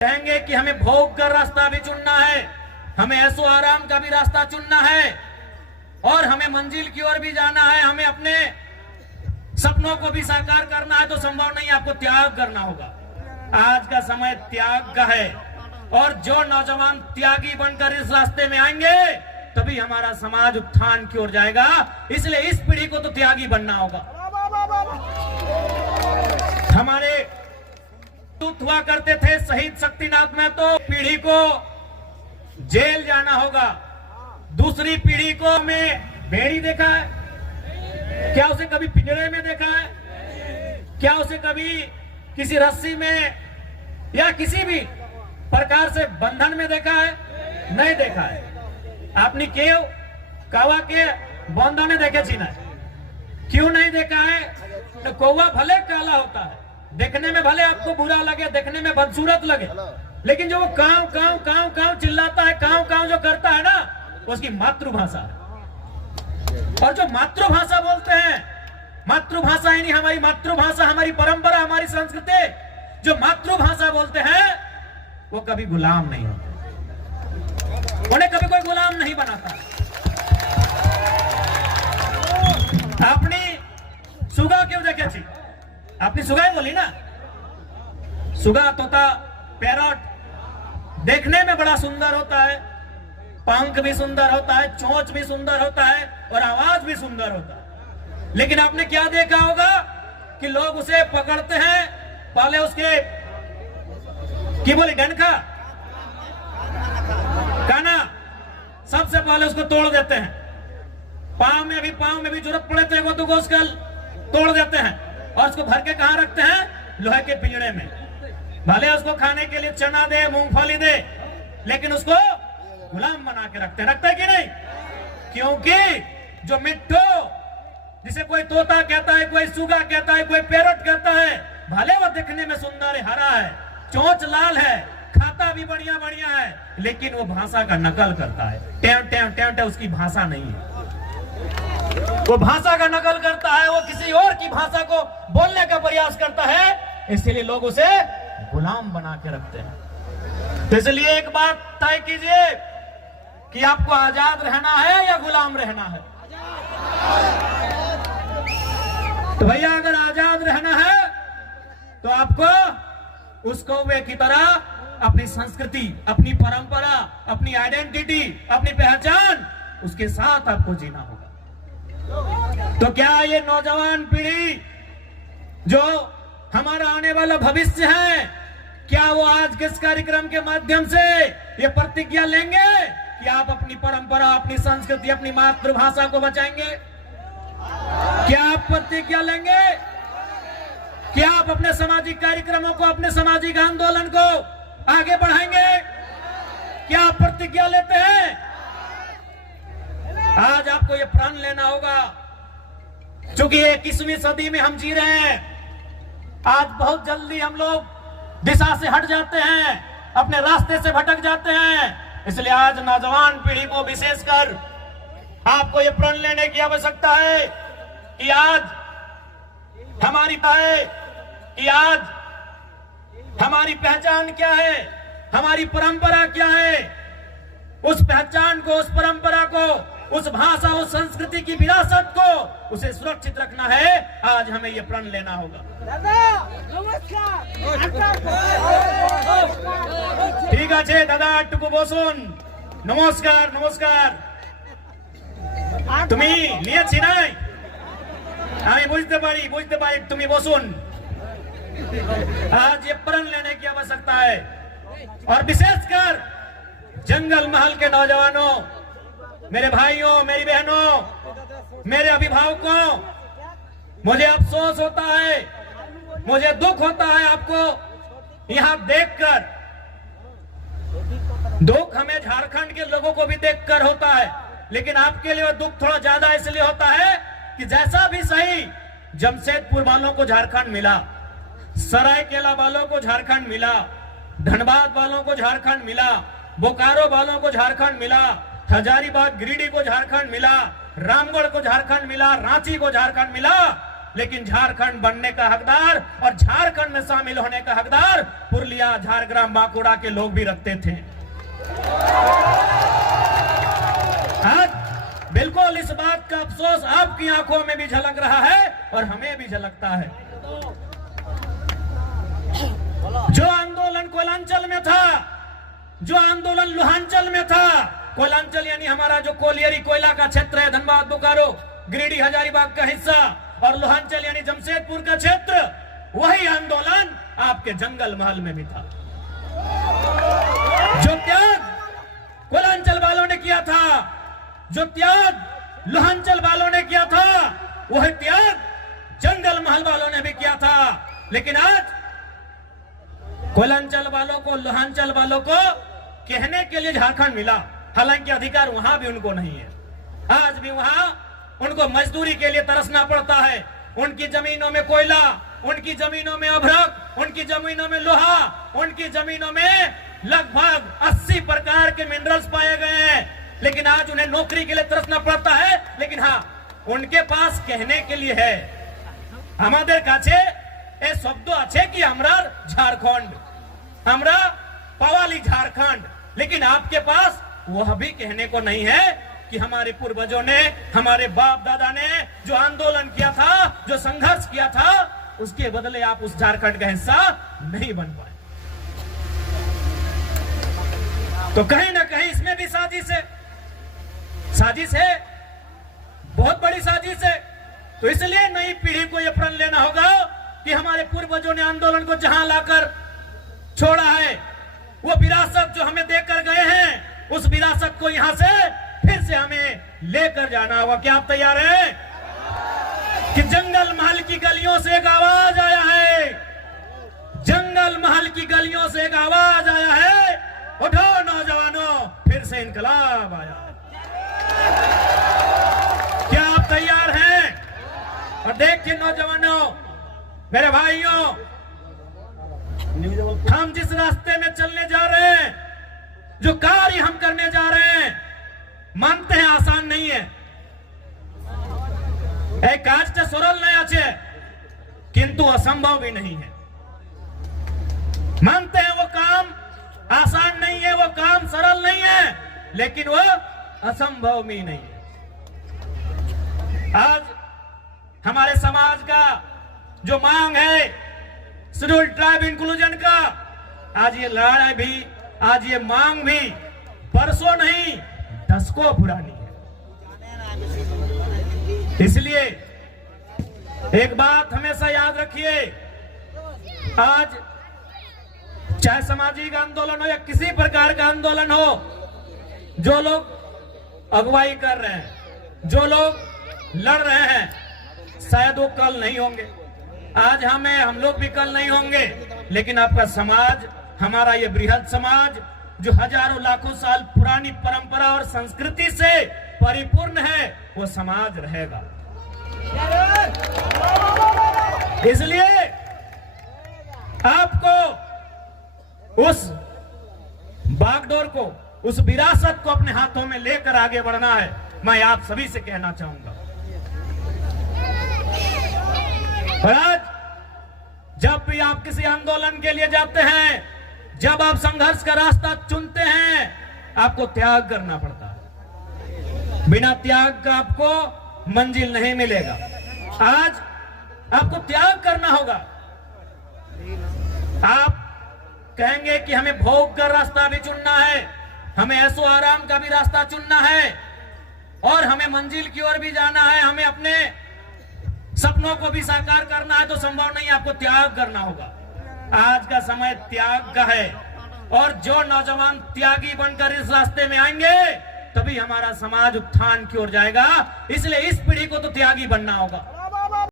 कहेंगे कि हमें भोग कर रास्ता भी चुनना है, हमें ऐसो आराम का भी रास्ता चुनना है और हमें मंजिल की ओर भी जाना है, हमें अपने सपनों को भी साकार करना है। तो संभव नहीं, आपको त्याग करना होगा। आज का समय त्याग का है और जो नौजवान त्यागी बनकर इस रास्ते में आएंगे तभी हमारा समाज उत्थान की ओर जाएगा। इसलिए इस पीढ़ी को तो त्यागी बनना होगा। हमारे हुआ करते थे शहीद शक्तिनाथ में, तो पीढ़ी को जेल जाना होगा। दूसरी पीढ़ी को में भेड़ी देखा है क्या? उसे कभी पिंजरे में देखा है क्या? उसे कभी किसी रस्सी में या किसी भी प्रकार से बंधन में देखा है? नहीं देखा है। आपने क्यों कौवा के बंधन में देखे छीना? क्यों नहीं देखा है? तो कौवा भले काला होता है, देखने में भले आपको बुरा लगे, देखने में बदसूरत लगे, लेकिन जो वो काव काव काव काव चिल्लाता है, काव काव जो करता है ना, उसकी मातृभाषा है। और जो मातृभाषा बोलते हैं, मातृभाषा यानी हमारी मातृभाषा, हमारी परंपरा, हमारी संस्कृति, जो मातृभाषा बोलते हैं वो कभी गुलाम नहीं होते, उन्हें कभी कोई गुलाम नहीं बनाता। अपनी सुगा क्यों देखे थी? आपने सुगाई बोली ना? सुगा, तोता, पैरट देखने में बड़ा सुंदर होता है, पंख भी सुंदर होता है, चोंच भी सुंदर होता है और आवाज भी सुंदर होता है। लेकिन आपने क्या देखा होगा कि लोग उसे पकड़ते हैं, पहले उसके की बोली डंका काना, सबसे पहले उसको तोड़ देते हैं। पांव में भी जरूरत पड़े तो एगो दुगो उसका तोड़ देते हैं और उसको भर के कहां रखते हैं? लोहे के पिंजरे में। भले उसको खाने के लिए चना दे, मूंगफली दे, लेकिन उसको गुलाम बना के रखते हैं। रखते हैं कि नहीं? क्योंकि जो मिट्टू, जिसे कोई तोता कहता है, कोई सुगा कहता है, कोई पैरट कहता है, भले वो दिखने में सुंदर है, हरा है, चोंच लाल है, खाता भी बढ़िया बढ़िया है, लेकिन वो भाषा का नकल करता है। टें टें टें टें उसकी भाषा नहीं है, वो भाषा का नकल करता है, वो किसी और की भाषा को बोलने का प्रयास करता है, इसलिए लोग उसे गुलाम बना के रखते हैं। तो इसलिए एक बात तय कीजिए कि आपको आजाद रहना है या गुलाम रहना है। तो भैया अगर आजाद रहना है तो आपको उस कौवे की तरह अपनी संस्कृति, अपनी परंपरा, अपनी आइडेंटिटी, अपनी पहचान, उसके साथ आपको जीना होगा। तो क्या ये नौजवान पीढ़ी जो हमारा आने वाला भविष्य है, क्या वो आज के इस कार्यक्रम के माध्यम से ये प्रतिज्ञा लेंगे कि आप अपनी परंपरा, अपनी संस्कृति, अपनी मातृभाषा को बचाएंगे? क्या आप प्रतिज्ञा लेंगे? क्या आप अपने सामाजिक कार्यक्रमों को, अपने सामाजिक आंदोलन को आगे बढ़ाएंगे? क्या आप प्रतिज्ञा लेते हैं? आज आपको ये प्रण लेना होगा, क्योंकि 21वीं सदी में हम जी रहे हैं। आज बहुत जल्दी हम लोग दिशा से हट जाते हैं, अपने रास्ते से भटक जाते हैं। इसलिए आज नौजवान पीढ़ी को विशेषकर आपको ये प्रण लेने की आवश्यकता है कि आज हमारी पहचान क्या है, हमारी परंपरा क्या है। उस पहचान को, उस परंपरा को, उस भाषा, उस संस्कृति की विरासत को, उसे सुरक्षित रखना है। आज हमें यह प्रण लेना होगा। ठीक है दादा, टुकु बसुन, नमस्कार नमस्कार। তুমি নিয়েছি নাই, আমি বুঝতে পারি তুমি বসুন। आज ये प्रण लेने की आवश्यकता है और विशेषकर जंगल महल के नौजवानों, मेरे भाइयों, मेरी बहनों, मेरे अभिभावकों, मुझे अफसोस होता है, मुझे दुख होता है आपको यहां देखकर। दुख हमें झारखंड के लोगों को भी देखकर होता है, लेकिन आपके लिए दुख थोड़ा ज्यादा इसलिए होता है कि जैसा भी सही जमशेदपुर वालों को झारखंड मिला, सरायकेला वालों को झारखंड मिला, धनबाद वालों को झारखंड मिला, बोकारो वालों को झारखंड मिला, हजारीबाग गिरिडीह को झारखंड मिला, रामगढ़ को झारखंड मिला, रांची को झारखंड मिला, लेकिन झारखंड बनने का हकदार और झारखंड में शामिल होने का हकदार पुरलिया, झारग्राम, बांकुड़ा के लोग भी रखते थे। आज बिल्कुल इस बात का अफसोस आपकी आंखों में भी झलक रहा है और हमें भी झलकता है। जो आंदोलन कोयलांचल में था, जो आंदोलन लोहांचल में था, कोयलांचल यानी हमारा जो कोलियरी कोयला का क्षेत्र है, धनबाद, बोकारो, गिरिडीह, हजारीबाग का हिस्सा, और लोहांचल यानी जमशेदपुर का क्षेत्र, वही आंदोलन आपके जंगल महल में भी था। जो त्याग कोयलांचल वालों ने किया था, जो त्याग लोहांचल वालों ने किया था, वही त्याग जंगल महल वालों ने भी किया था। लेकिन आज कोयलांचल वालों को, लोहांचल वालों को कहने के लिए झारखंड मिला, हालांकि अधिकार वहां भी उनको नहीं है। आज भी वहां उनको मजदूरी के लिए तरसना पड़ता है। उनकी जमीनों में कोयला, उनकी जमीनों में अभ्रक, उनकी जमीनों में लोहा, उनकी जमीनों में लगभग 80 प्रकार के मिनरल्स पाए गए हैं। लेकिन आज उन्हें नौकरी के लिए तरसना पड़ता है। लेकिन हाँ, उनके पास कहने के लिए है, हमारे काछे ए शब्द अच्छे कि हमरा झारखंड, हमरा पवाली झारखंड। लेकिन आपके पास वह भी कहने को नहीं है कि हमारे पूर्वजों ने, हमारे बाप दादा ने जो आंदोलन किया था, जो संघर्ष किया था, उसके बदले आप उस झारखंड का हिस्सा नहीं बन पाए। तो कहीं ना कहीं इसमें भी साजिश है, साजिश है, बहुत बड़ी साजिश है। तो इसलिए नई पीढ़ी को यह प्रण लेना होगा कि हमारे पूर्वजों ने आंदोलन को जहां लाकर छोड़ा है, वो विरासत जो हमें देकर गए हैं, उस विरासत को यहां से फिर से हमें लेकर जाना होगा। क्या आप तैयार हैं? कि जंगल महल की गलियों से एक आवाज आया है, जंगल महल की गलियों से एक आवाज आया है, उठो नौजवानों, फिर से इनकलाब आया है। क्या आप तैयार हैं? और देखिए नौजवानों, मेरे भाइयों, हम जिस रास्ते में चलने जा रहे हैं, जो कार्य हम करने जा रहे हैं, मानते हैं आसान नहीं है, एक काजटा सरल नहीं আছে, किंतु असंभव भी नहीं है। मानते हैं वो काम आसान नहीं है, वो काम सरल नहीं है, लेकिन वो असंभव भी नहीं है। आज हमारे समाज का जो मांग है शेड्यूल ट्राइब इंक्लूजन का, आज ये लड़ाई भी, आज ये मांग भी परसों नहीं दशकों पुरानी है। इसलिए एक बात हमेशा याद रखिए, आज चाहे सामाजिक आंदोलन हो या किसी प्रकार का आंदोलन हो, जो लोग अगुवाई कर रहे हैं, जो लोग लड़ रहे हैं, शायद वो कल नहीं होंगे, आज हम लोग भी कल नहीं होंगे, लेकिन आपका समाज, हमारा ये बृहद समाज जो हजारों लाखों साल पुरानी परंपरा और संस्कृति से परिपूर्ण है, वो समाज रहेगा। इसलिए आपको उस बागडोर को, उस विरासत को अपने हाथों में लेकर आगे बढ़ना है। मैं आप सभी से कहना चाहूंगा, और आज जब भी आप किसी आंदोलन के लिए जाते हैं, जब आप संघर्ष का रास्ता चुनते हैं, आपको त्याग करना पड़ता है। बिना त्याग का आपको मंजिल नहीं मिलेगा। आज आपको त्याग करना होगा। आप कहेंगे कि हमें भोग का रास्ता भी चुनना है, हमें ऐसो आराम का भी रास्ता चुनना है, और हमें मंजिल की ओर भी जाना है, हमें अपने सपनों को भी साकार करना है, तो संभव नहीं, आपको त्याग करना होगा। आज का समय त्याग का है, और जो नौजवान त्यागी बनकर इस रास्ते में आएंगे, तभी हमारा समाज उत्थान की ओर जाएगा। इसलिए इस पीढ़ी को तो त्यागी बनना होगा।